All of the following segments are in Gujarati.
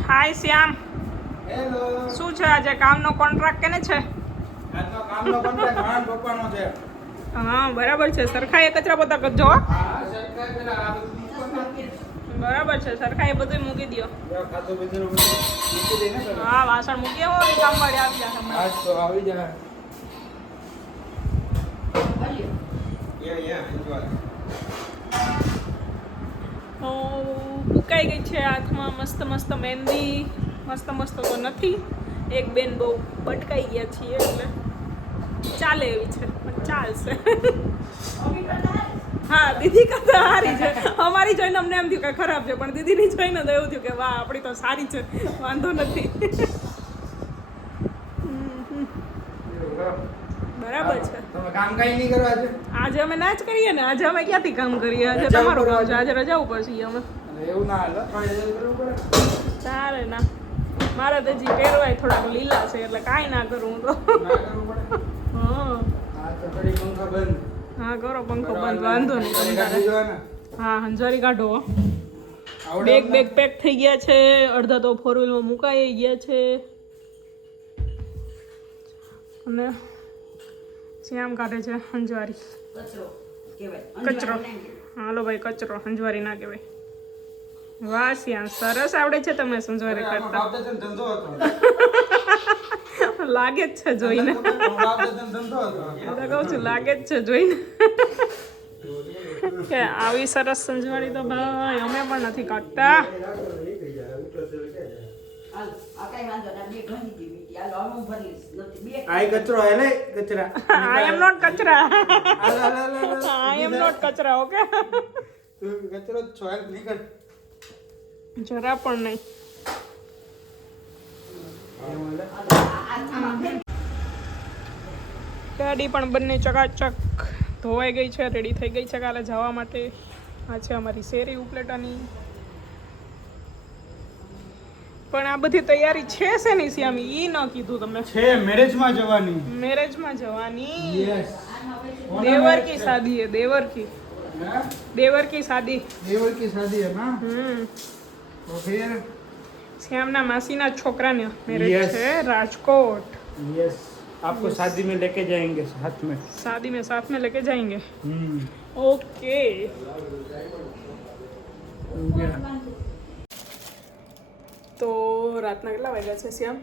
હાય શ્યામ, હેલો. શું છે આજે કામનો કોન્ટ્રાક્ટ કેને છે? આજનો કામનો કોન્ટ્રાક્ટ મારા પપ્પાનો છે. હા બરાબર છે, સરખાએ કચરા પોતા કરજો હો. હા, સરકાર પેલા આ બધું મૂકો ને. બરાબર છે, સરખાએ બધું મૂકી દો. ખાતું બધું મૂકી દે ને પેલા. હા વાસણ મૂકી આવો, એ કામ વાળી આવી જશે હમણાં. આજ તો આવી જાય. મુકાઈ ગઈ છે હાથમાં મસ્ત મસ્ત મહેંદી. મસ્ત મસ્ત તો નથી, એક બેન બહુ બટકાઈ ગયા છીએ એટલે ચાલે એવી છે, પણ ચાલશે. હા દીદી કરતા સારી છે, અમારી જોઈને અમને એમ થયું કે ખરાબ છે, પણ દીદીની જોઈને તો એવું થયું કે વાહ આપણી તો સારી છે, વાંધો નથી. બરાબર છે. તમે કામ કઈ નહીં કરવા છે? આજે અમે ના જ કરીએ ને, આજે અમે ક્યાંથી કામ કરીએ? આજે તમારું કામ છે, આજે રજા ઉપર છીએ અમે. એવું ના હાલે, કરવું પડે. ચાલે ના, મારે તો હજી પહેરવાય થોડાક લીલા છે એટલે કાંઈ ના કરું હું તો. ના કરવું પડે. હા આ તો ઘડી પંખા બંધ. હા કરો પંખો બંધ, વાંધો નહીં ઘડી તમારે. કાઢી જોવાના. હા હંજવારી કાઢો. આવડે બેગ પેક થઈ ગયા છે, અડધા તો ફોર વ્હીલમાં મુકાઈ ગયા છે. અને શ્યામ કાઢે છે હંજવારી. કચરો. હાલો ભાઈ કચરો, હંજવારી ના કહેવાય. વાહ શ્યામ, સરસ આવડે છે તમે સંજવારી આમાં કરતા. બાપ દાદાનો ધંધો હતો. લાગે જ છે જોઈને. બાપ દાદાનો ધંધો હતો. હું તો કહું છું લાગે જ છે જોઈને કે આવી સરસ સંજવારી તો ભાઈ અમે પણ નથી કાઢતા. આઈ કચરો હે લે કચરા. આઈ એમ નોટ કચરા. હાલ, હાલ, હાલ, હાલ. આઈ એમ નોટ કચરા. ઓકે, તું કચરો જ છો, હાલ નીકળ. જરા પણ નહીં. ગાડી પણ બંને ચકાચક ધોવાઈ ગઈ છે, રેડી થઈ ગઈ છે કાલે જવા માટે. આ છે અમારી શેરી ઉપલેટાની. પણ આ બધી તૈયારી છે શેની શ્યામી? ઈ ન કીધું તમે. છે મેરેજમાં જવાની. મેરેજમાં જવાની. યસ. देवर की शादी है, देवर की. हाँ? देवर की शादी. देवर की शादी है ना? तो फिर श्यामना मासीना छोकराने મેરેજ Yes. છે રાજકોટ. यस, आपको शादी में लेके जाएंगे साथ में. शादी में साथ में लेके जाएंगे. ओके. તો રાતના કેટલા વાગ્યા છે શ્યામ?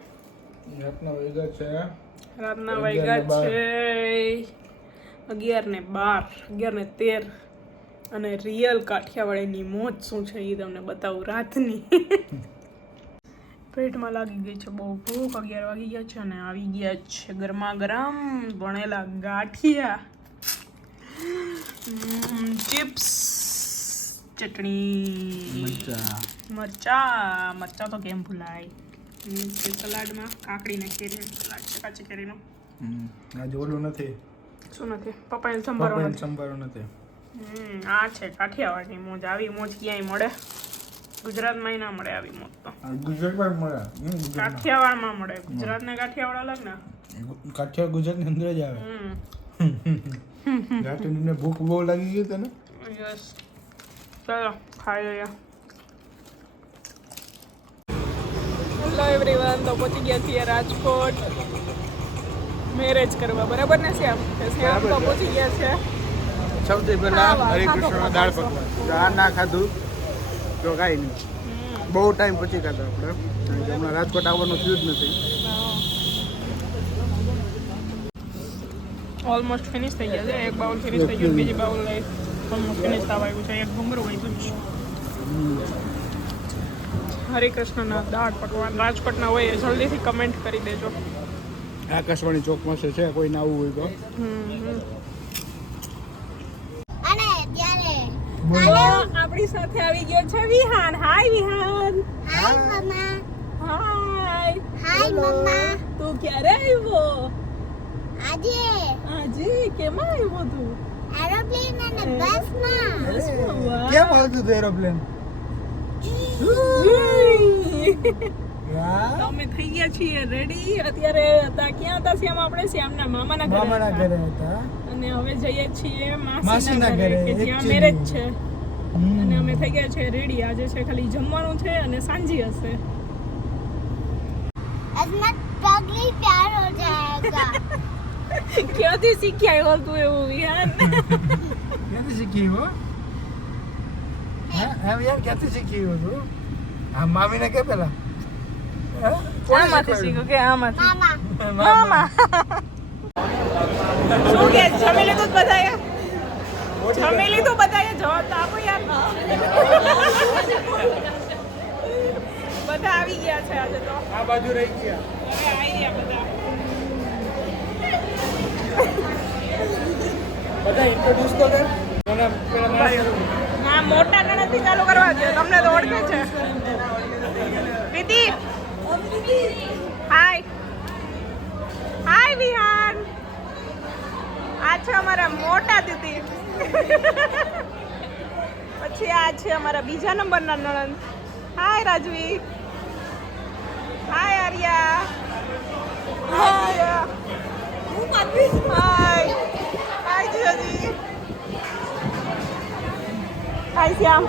રાતના વાગ્યા છે રાતના વાગ્યા છે 11:12, 11:13. અને રિયલ કાઠિયાવાડીની મોજ શું છે એ તમને બતાવું રાતની. પેટમાં લાગી ગઈ છે બહુ ભૂખ. 11 વાગી ગયા છે અને આવી ગયા છે ગરમા ગરમ વણેલા ગાંઠિયા, ચિપ્સ, ચટણી, મરચા તો કેમ ભૂલાય. સલાડમાં કાકડીને કેરીનું સલાડ છે, કાચી કેરીનું. આજે ઓલું નથી, શું નથી? પપ્પાને સંભારો નથી. સંભારો નથી. આ છે કાઠિયાવાડની મોજ. આવી મોજ ક્યાંય મળે? ગુજરાતમાં ના મળે આવી મોજ તો. ગુજરાતમાં મળે, કાઠિયાવાડમાં મળે. ગુજરાતને કાઠિયાવાડ અલગ ને. કાઠિયાવાડ ગુજરાતની અંદર જ આવે. રાત્રે ભૂખ બહુ લાગી ગઈ તને? યસ, ચાલો ખાઈ લઈએ. હેલો એવરીવન, તો પહોંચી ગયા છીએ રાજકોટ મેરેજ કરવા. બરાબર ને શ્યામ? શ્યામ તો પહોંચી ગયા છે. સૌથી પહેલા હરિકૃષ્ણ દાળ પકવાન આ ના ખાધું તો કાંઈ નહીં. બહુ ટાઈમ પછી ખાધા આપણે, કારણ કે હમણાં રાજકોટ આવવાનું થયું જ નથી. ઓલમોસ્ટ ફિનિશ થઈ ગયા છે. એક બાઉલ ફિનિશ થઈ ગયું, બીજી બાઉલ ઓલમોસ્ટ ફિનિશ થવા આવ્યું છે. એક ઘૂંઘરું આવ્યું છે. હરિકૃષ્ણના દાળ પકવાન રાજકોટના હોય એ જલ્દીથી કમેન્ટ કરી દેજો. આકાશવાણી ચોકમાં છે, કોઈ ના આવવું હોય તો. તો આપણી સાથે આવી ગયો છે વિહાન. હાય વિહાન. હાય મમ્મા. હાય. હાય મમ્મા. તું ક્યારે આવ્યો? આજે આજે. કેમાં આવ્યો તું? એરોપ્લેન અને બસમાં. વાહ. કેમ આવતું હતું એરોપ્લેન? અમે થઈ ગયા છીએ રેડી. અત્યારે હતા ક્યાં હતા શ્યામ? આપણે શ્યામના મામાના ઘરે હતા અને હવે જઈએ છીએ માસીના માસીના ઘરે ઘરે, કે જ્યાં actually. મેરેજ છે. અને અમે થઈ ગયા છે રેડી. આજે છે ખાલી જમવાનું છે અને સાંજી હશે. इसमें पगली प्यार हो जाएगा ક્યાંથી શીખી આવ્યો તું એવું વિહાન ક્યાંથી શીખી હો એમ યાર ક્યાંથી શીખી હો તું આ મામીને કે પેલા આમાંથી શીખો કે આમાંથી मामा મામા શું કે જમી લીધું બધાએ જમી લીધું બધાએ જવાબ તો આપો યાર બધા આવી ગયા છે આજે તો આ બાજુ રહી ગયા હવે આવી ગયા બધા બધા ઇન્ટ્રોડ્યુસ તો કર મને પેલા હા મોટા ગણતરી ચાલુ કરવા દો તમને તો ઓળખે છે પ્રીતિ હાય હાય વિહાન આ છે અમારા મોટા દીદી પછી આ છે અમારા બીજા નંબરના નણંદ હાય રાજવી હાય આર્યા હાય હાય હાય જીજાજી હાય શ્યામ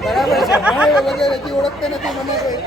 બરાબર છે મને વગેરે હજી ઓળખતા નથી મને કોઈ